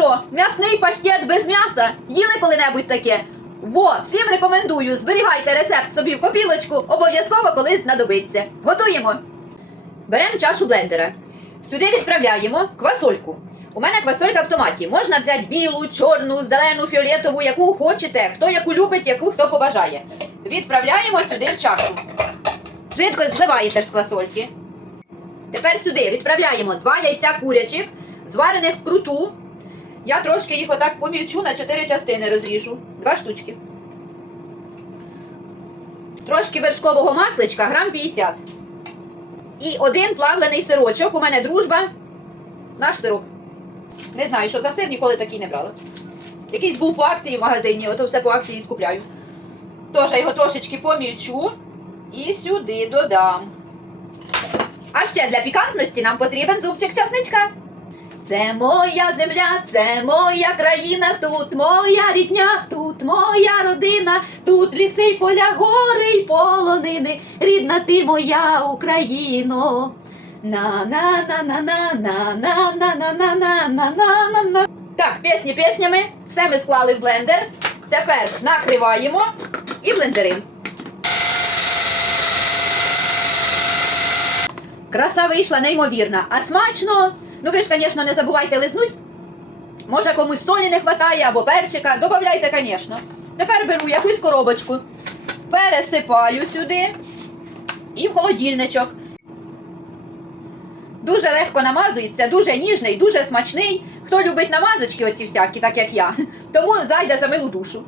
що, м'ясний паштет без м'яса? Їли коли-небудь таке? Во, всім рекомендую, зберігайте рецепт собі в копілочку, обов'язково колись знадобиться. Готуємо. Беремо чашу блендера. Сюди відправляємо квасольку. У мене квасолька в томаті. Можна взяти білу, чорну, зелену, фіолетову, яку хочете, хто яку любить, яку хто побажає. Відправляємо сюди в чашу. Жидкость зливаєте з квасольки. Тепер сюди відправляємо два яйця курячих, зварених вкруту. Я трошки їх отак помільчу на чотири частини розріжу. Два штучки. Трошки вершкового масличка, грам 50. І один плавлений сирочок. У мене дружба. Наш сирок. Не знаю, що за сир ніколи такий не брала. Якийсь був по акції в магазині, ото все по акції скупляю. Тож я його трошечки помільчу і сюди додам. А ще для пікантності нам потрібен зубчик часничка. Це моя земля, це моя країна, тут моя рідня, тут моя родина, тут ліси й поля, гори й полонини, рідна ти моя Україно. на на на на на на на на на на на на на на Так, пісні піснями, все ми склали в блендер. Тепер накриваємо і блендеримо. Краса вийшла неймовірна, а смачно. Ну ви ж, звісно, не забувайте лизнуть. Може комусь солі не вистачає або перчика. Добавляйте, звісно. Тепер беру якусь коробочку, пересипаю сюди і в холодильничок. Дуже легко намазується, дуже ніжний, дуже смачний. Хто любить намазочки, оці всякі, так як я, тому зайде за милу душу.